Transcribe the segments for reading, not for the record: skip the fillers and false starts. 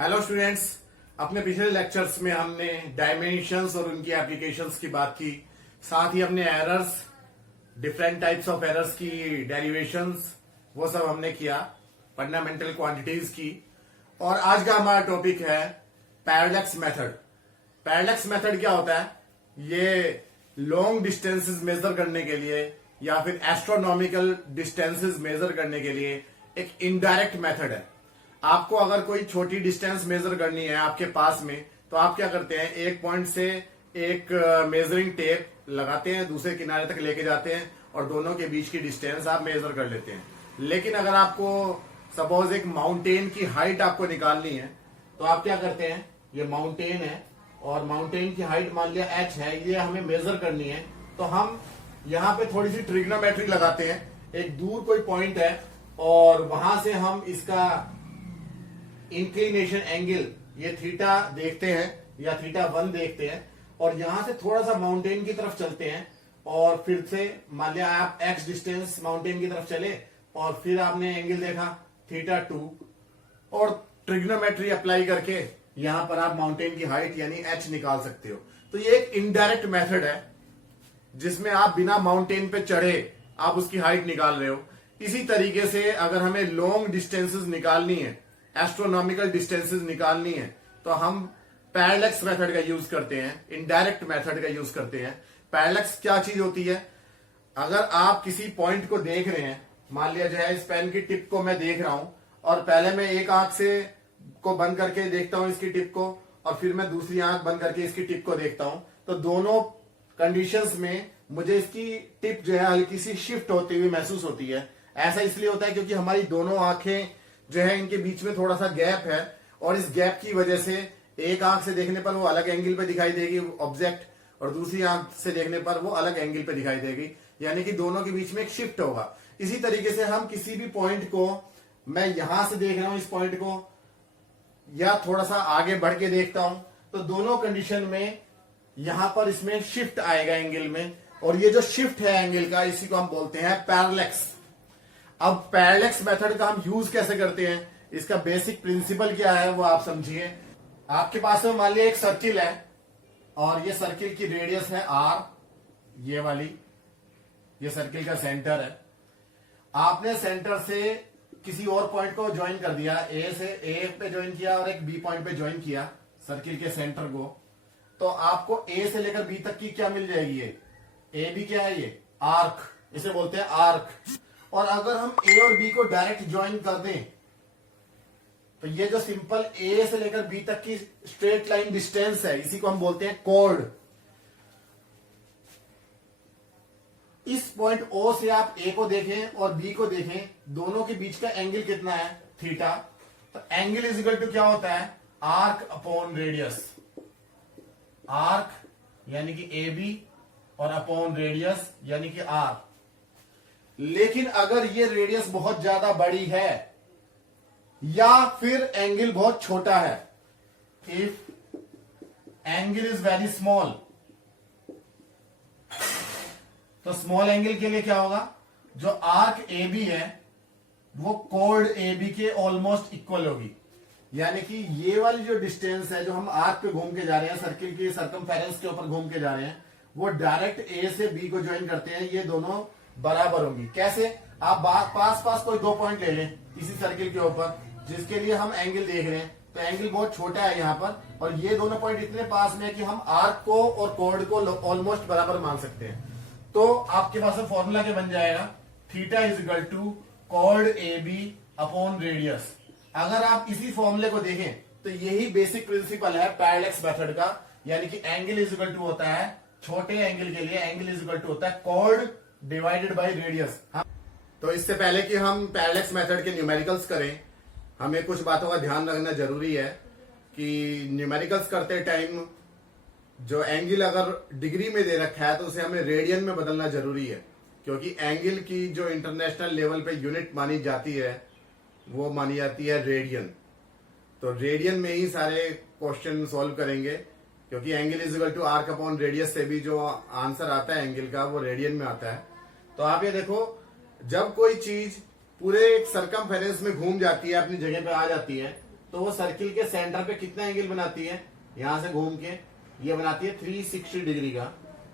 Hello students. अपने पिछले lectures में हमने डायमेंशंस और उनकी एप्लीकेशंस की बात की, साथ ही हमने errors, different types of errors की डेरिवेशंस, वो सब हमने किया, फंडामेंटल क्वांटिटीज की। और आज का हमारा टॉपिक है पैरेलैक्स मेथड। पैरेलैक्स मेथड क्या होता है? ये लॉन्ग डिस्टेंसेस मेजर करने के लिए या फिर एस्ट्रोनॉमिकल डिस्टेंसेस मेजर करने के लिए एक इनडायरेक्ट मेथड है। आपको अगर कोई छोटी डिस्टेंस मेजर करनी है आपके पास में, तो आप क्या करते हैं, एक पॉइंट से एक मेजरिंग टेप लगाते हैं, दूसरे किनारे तक लेके जाते हैं और दोनों के बीच की डिस्टेंस आप मेजर कर लेते हैं। लेकिन अगर आपको सपोज एक माउंटेन की हाइट आपको निकालनी है, तो आप क्या करते हैं, ये माउंटेन है और माउंटेन की हाइट मान लिया h है, ये हमें मेजर करनी है, तो हम यहाँ पे थोड़ी सी ट्रिग्नोमेट्री लगाते हैं। एक दूर कोई पॉइंट है और वहां से हम इसका इंक्लिनेशन एंगल ये थीटा देखते हैं या θ1 देखते हैं, और यहां से थोड़ा सा माउंटेन की तरफ चलते हैं और फिर से मान लिया आप x डिस्टेंस माउंटेन की तरफ चले और फिर आपने एंगल देखा θ2 और ट्रिग्नोमेट्री अप्लाई करके यहां पर आप माउंटेन की हाइट यानी h निकाल सकते हो। तो ये एक इनडायरेक्ट मेथड है जिसमें आप बिना माउंटेन पे चढ़े आप उसकी हाइट निकाल रहे हो। इसी तरीके से अगर हमें लॉन्ग डिस्टेंसेस निकालनी है, एस्ट्रोनॉमिकल डिस्टेंसेस निकालनी है, तो हम पैरेलैक्स मेथड का यूज करते हैं, इनडायरेक्ट मेथड का यूज करते हैं। पैरेलैक्स क्या चीज होती है? अगर आप किसी पॉइंट को देख रहे हैं, मान लिया जाए इस पेन की टिप को मैं देख रहा हूं और पहले मैं एक आंख से को बंद करके देखता हूं इसकी टिप को और फिर मैं दूसरी आंख बंद करके इसकी टिप को देखता हूं, तो दोनों कंडीशंस में मुझे इसकी टिप जो है हल्की सी शिफ्ट होती हुई महसूस होती है। ऐसा इसलिए होता है क्योंकि हमारी दोनों आंखें जो है इनके बीच में थोड़ा सा गैप है और इस गैप की वजह से एक आंख से देखने पर वो अलग एंगल पे दिखाई देगी ऑब्जेक्ट, और दूसरी आंख से देखने पर वो अलग एंगल पे दिखाई देगी, यानी कि दोनों के बीच में एक शिफ्ट होगा। इसी तरीके से हम किसी भी पॉइंट को, मैं यहां से देख रहा हूं इस पॉइंट को या थोड़ा सा आगे बढ़ के देखता हूं, तो दोनों कंडीशन में यहां पर इसमें शिफ्ट आएगा एंगल में, और ये जो शिफ्ट है एंगल का, इसी को हम बोलते हैं पैरेलैक्स। अब पैरेलैक्स मेथड का हम यूज कैसे करते हैं, इसका बेसिक प्रिंसिपल क्या है वो आप समझिए। आपके पास में मान लिया एक सर्किल है और ये सर्किल की रेडियस है r, ये वाली, ये सर्किल का सेंटर है। आपने सेंटर से किसी और पॉइंट को ज्वाइन कर दिया, ए से ए पे ज्वाइन किया और एक बी पॉइंट पे ज्वाइन किया सर्किल के सेंटर को, तो आपको ए से लेकर बी तक की क्या मिल जाएगी, ए बी क्या है, ये आर्क, इसे बोलते हैं आर्क। और अगर हम ए और बी को डायरेक्ट ज्वाइन कर दें, तो ये जो सिंपल ए से लेकर बी तक की स्ट्रेट लाइन डिस्टेंस है, इसी को हम बोलते हैं कॉर्ड। इस पॉइंट ओ से आप ए को देखें और बी को देखें, दोनों के बीच का एंगल कितना है, थीटा। तो एंगल इज इक्वल टू क्या होता है, आर्क अपॉन रेडियस। आर्क यानी कि ए बी और अपॉन रेडियस यानी कि आर। लेकिन अगर ये रेडियस बहुत ज्यादा बड़ी है या फिर एंगल बहुत छोटा है, if angle is very small, तो स्मॉल एंगल के लिए क्या होगा, जो आर्क ए बी है वो कोड ए बी के ऑलमोस्ट इक्वल होगी। यानी कि ये वाली जो डिस्टेंस है जो हम आर्क पे घूम के जा रहे हैं, सर्किल की सर्कमफेरेंस के ऊपर घूम के जा रहे हैं, वो डायरेक्ट ए से बी को ज्वाइन करते हैं, ये दोनों बराबर होंगी। कैसे? आप पास पास कोई दो पॉइंट ले लें इसी सर्किल के ऊपर जिसके लिए हम एंगल देख रहे हैं, तो एंगल बहुत छोटा है यहाँ पर, और ये दोनों पॉइंट इतने पास में है कि हम आर्क को और कोड को ऑलमोस्ट बराबर मान सकते हैं। तो आपके पास फॉर्मूला क्या बन जाएगा, theta is equal to chord A B upon radius. अगर आप इसी फॉर्मूले को देखें तो यही बेसिक प्रिंसिपल है पैरेलैक्स मेथड का, यानी कि एंगल इज इक्वल टू होता है, छोटे एंगल के लिए एंगल इज इक्वल टू होता है कॉर्ड डिवाइडेड बाय रेडियस। तो इससे पहले कि हम पैरेलैक्स मेथड के न्यूमेरिकल्स करें, हमें कुछ बातों का ध्यान रखना जरूरी है कि न्यूमेरिकल्स करते टाइम जो एंगल अगर डिग्री में दे रखा है तो उसे हमें रेडियन में बदलना जरूरी है, क्योंकि एंगल की जो इंटरनेशनल लेवल पे यूनिट मानी जाती है वो मानी जाती है रेडियन। तो रेडियन में ही सारे क्वेश्चन सॉल्व करेंगे, क्योंकि angle is equal to arc upon radius से भी जो आंसर आता है एंगल का वो रेडियन में आता है। तो आप ये देखो, जब कोई चीज पूरे एक सरकमफेरेंस में घूम जाती है, अपनी जगह पे आ जाती है, तो वो सर्किल के सेंटर पे कितना एंगल बनाती है, यहां से घूम के ये बनाती है 360 डिग्री का,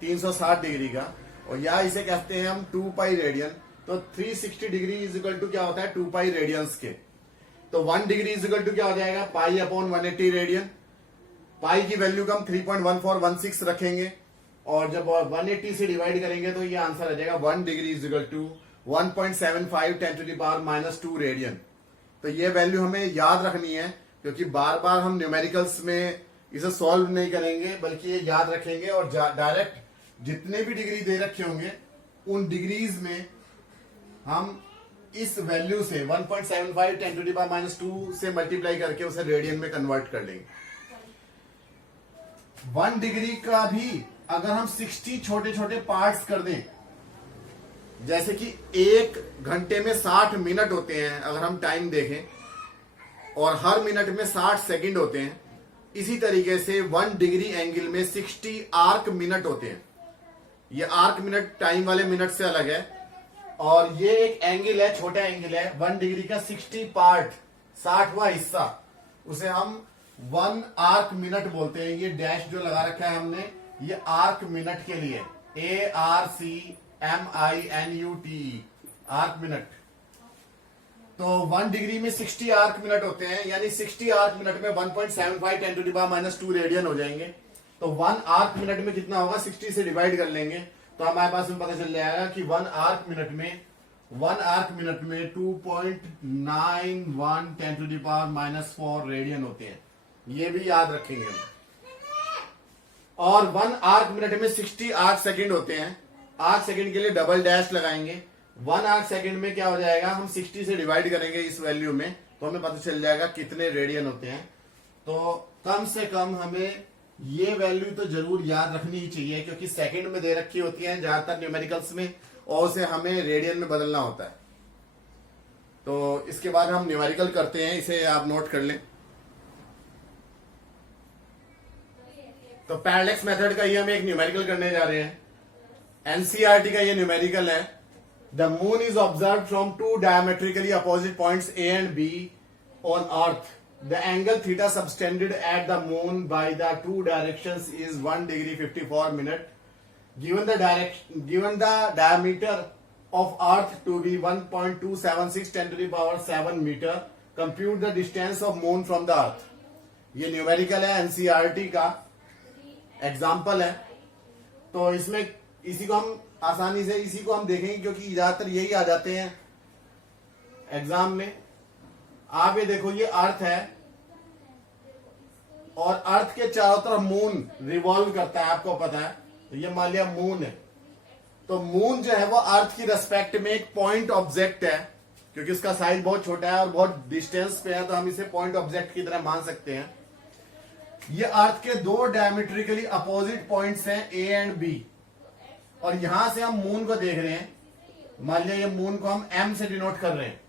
360 डिग्री का, और या इसे कहते हैं हम 2 पाई रेडियन। तो 360 डिग्री इज इक्वल टू क्या होता है 2 पाई रेडियंस के। तो 1 डिग्री इज इक्वल टू क्या हो जाएगा पाई अपॉन 180 रेडियन। पाई की वैल्यू का हम 3.1416 रखेंगे और जब 180 से डिवाइड करेंगे तो ये आंसर आ जाएगा 1 degree is equal to 1.75 10⁻⁻² radian. तो ये वैल्यू हमें याद रखनी है क्योंकि बार बार हम न्यूमेरिकल्स में इसे सॉल्व नहीं करेंगे बल्कि ये याद रखेंगे और डायरेक्ट जितने भी डिग्री दे रखे होंगे उन डिग्रीज में हम इस वैल्यू से 1.75 10⁻⁻² से मल्टीप्लाई करके उसे रेडियन में कन्वर्ट कर लेंगे। 1 डिग्री का भी अगर हम 60 छोटे छोटे पार्ट्स कर दें, जैसे कि 1 घंटे में 60 मिनट होते हैं अगर हम टाइम देखें और हर मिनट में 60 सेकंड होते हैं, इसी तरीके से 1 डिग्री एंगल में 60 आर्क मिनट होते हैं। ये आर्क मिनट टाइम वाले मिनट से अलग है और ये एक एंगल है, छोटा एंगल है 1 डिग्री का 60 पार्ट 60वां हिस्सा, उसे हम 1 आर्क मिनट बोलते हैं। ये डैश जो लगा रखा है हमने ये आर्क मिनट के लिए, ARCMINUT आर्क मिनट। तो 1 डिग्री में 60 आर्क मिनट होते हैं, यानी 60 आर्क मिनट में 1.75 10⁻⁻² रेडियन हो जाएंगे। तो 1 आर्क मिनट में कितना होगा 60 से डिवाइड कर लेंगे तो हमारे पास में पता चल जाएगा कि 1 आर्क मिनट में 2.91 10⁻⁻⁴ रेडियन होते हैं। ये भी याद रखेंगे हम। और 1 आर्क मिनट में 60 आर्क सेकंड होते हैं। आर्क सेकंड के लिए डबल डैश लगाएंगे। 1 आर्क सेकंड में क्या हो जाएगा, हम 60 से डिवाइड करेंगे इस वैल्यू में तो हमें पता चल जाएगा कितने रेडियन होते हैं। तो कम से कम हमें ये वैल्यू तो जरूर याद रखनी ही चाहिए क्योंकि सेकंड में दे रखी होती है ज्यादातर न्यूमेरिकल्स में और उसे हमें रेडियन में बदलना होता है। तो इसके बाद हम न्यूमेरिकल करते हैं, इसे आप नोट कर लें। तो पैरेलैक्स मेथड का ये हम एक न्यूमेरिकल करने जा रहे हैं। एनसीईआरटी का ये न्यूमेरिकल है। The moon is observe from 2 diametrically opposite points A and B on Earth. The angle theta subtended at the moon by the 2 directions is 1 degree 54 minute. Given the diameter of Earth to be 1.276 10⁻⁷ meter, compute the distance of moon from the Earth. ये numerical है, NCERT का example है। तो इसमें इसी को हम आसानी से इसी को हम देखेंगे क्योंकि ज्यादातर यही आ जाते हैं एग्जाम में। आप ये देखो ये अर्थ है और अर्थ के चारों तरफ मून रिवॉल्व करता है, आपको पता है। तो ये मान लिया मून है। तो मून जो है वो अर्थ की रेस्पेक्ट में एक पॉइंट ऑब्जेक्ट है क्योंकि उसका साइज बहुत छोटा है और बहुत डिस्टेंस पे है तो हम इसे पॉइंट ऑब्जेक्ट की तरह मान सकते हैं। ये अर्थ के 2 डायमेट्रिकली अपोजिट पॉइंट्स हैं A and B और यहां से हम मून को देख रहे हैं। मान लिया ये मून को हम M से डिनोट कर रहे हैं।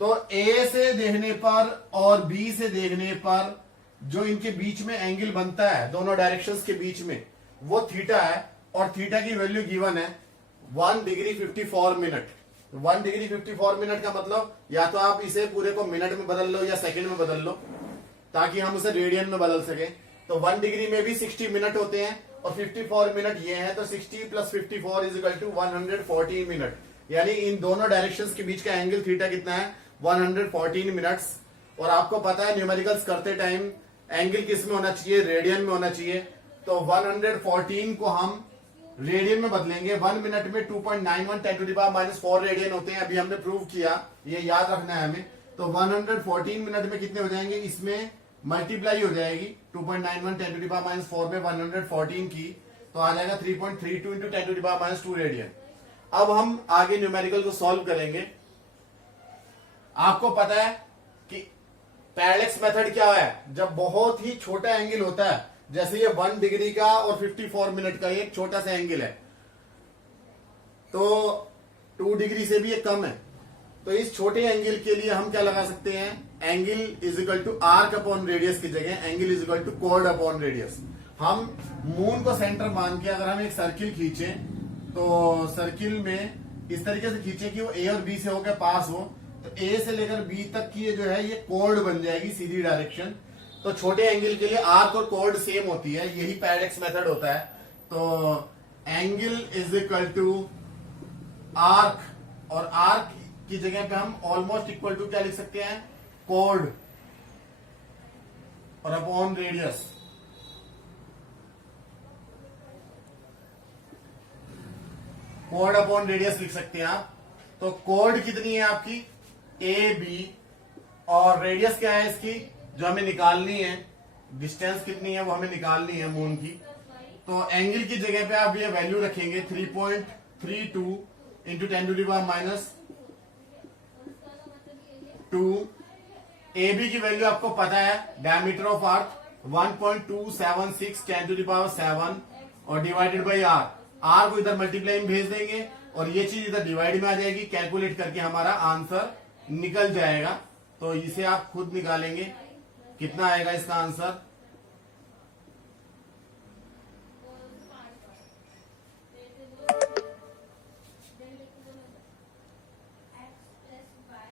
तो A से देखने पर और B से देखने पर जो इनके बीच में एंगल बनता है दोनों डायरेक्शंस के बीच में वो थीटा है और थीटा की वैल्यू गिवन है 1 डिग्री 54 मिनट। 1 डिग्री 54 मिनट का मतलब या तो आप इसे पूरे को मिनट में बदल लो या सेकंड में बदल लो ताकि हम उसे रेडियन में बदल सके। तो 1 डिग्री में भी 60 मिनट होते हैं और 54 मिनट ये है तो 60 + 54 इज इक्वल टू 114 मिनट, यानी इन दोनों डायरेक्शंस के बीच का एंगल थीटा कितना है 114 मिनट्स। और आपको पता है न्यूमेरिकल्स करते टाइम एंगल किस में होना चाहिए, रेडियन में होना चाहिए। तो 114 को हम रेडियन में बदलेंगे। 1 मिनट में 2.91 10⁻⁴ रेडियन होते हैं, अभी हमने प्रूव किया, ये याद रखना है हमें। तो 114 मिनट में कितने हो जाएंगे, इसमें मल्टीप्लाई हो जाएगी 2.91 10⁻⁴ में 114 की, तो आ जाएगा 3.32 × 10⁻² रेडियन। अब हम आगे न्यूमेरिकल को सॉल्व करेंगे। आपको पता है कि पैरेलैक्स मेथड क्या है, जब बहुत ही छोटा एंगल होता है, जैसे ये 1 डिग्री का और 54 मिनट का एक छोटा सा एंगल है, तो 2 डिग्री से भी ये कम है। तो इस छोटे एंगल के लिए हम क्या लगा सकते हैं, angle is equal to arc upon radius की जगह एंगल इज इक्वल टू कोड अपॉन रेडियस। हम मून को सेंटर मान के अगर हम एक सर्किल खींचे तो सर्किल में इस तरीके से खींचे कि वो A और B से होकर पास हो, तो ए से लेकर बी तक की ये जो है ये कोड बन जाएगी सीधी डायरेक्शन। तो छोटे एंगल के लिए आर्क और कोड सेम होती है, यही पैरेडॉक्स मेथड होता है। तो angle is equal to arc, और आर्क की जगह पे हम ऑलमोस्ट इक्वल टू क्या लिख सकते हैं, कोड और upon radius. Code upon radius लिख सकते हैं आप। तो कोड कितनी है आपकी, ए बी, और रेडियस क्या है इसकी जो हमें निकालनी है, डिस्टेंस कितनी है वो हमें निकालनी है मून की। तो एंगल की जगह पे आप ये वैल्यू रखेंगे 3.32 इंटू 10⁻²। ए बी की वैल्यू आपको पता है, डायमीटर ऑफ आर्क 1.276 10⁻⁷ और डिवाइडेड बाई आर। आर को इधर मल्टीप्लाई में भेज देंगे और ये चीज इधर डिवाइड में आ जाएगी, कैलकुलेट करके हमारा आंसर निकल जाएगा। तो इसे आप खुद निकालेंगे, कितना आएगा इसका आंसर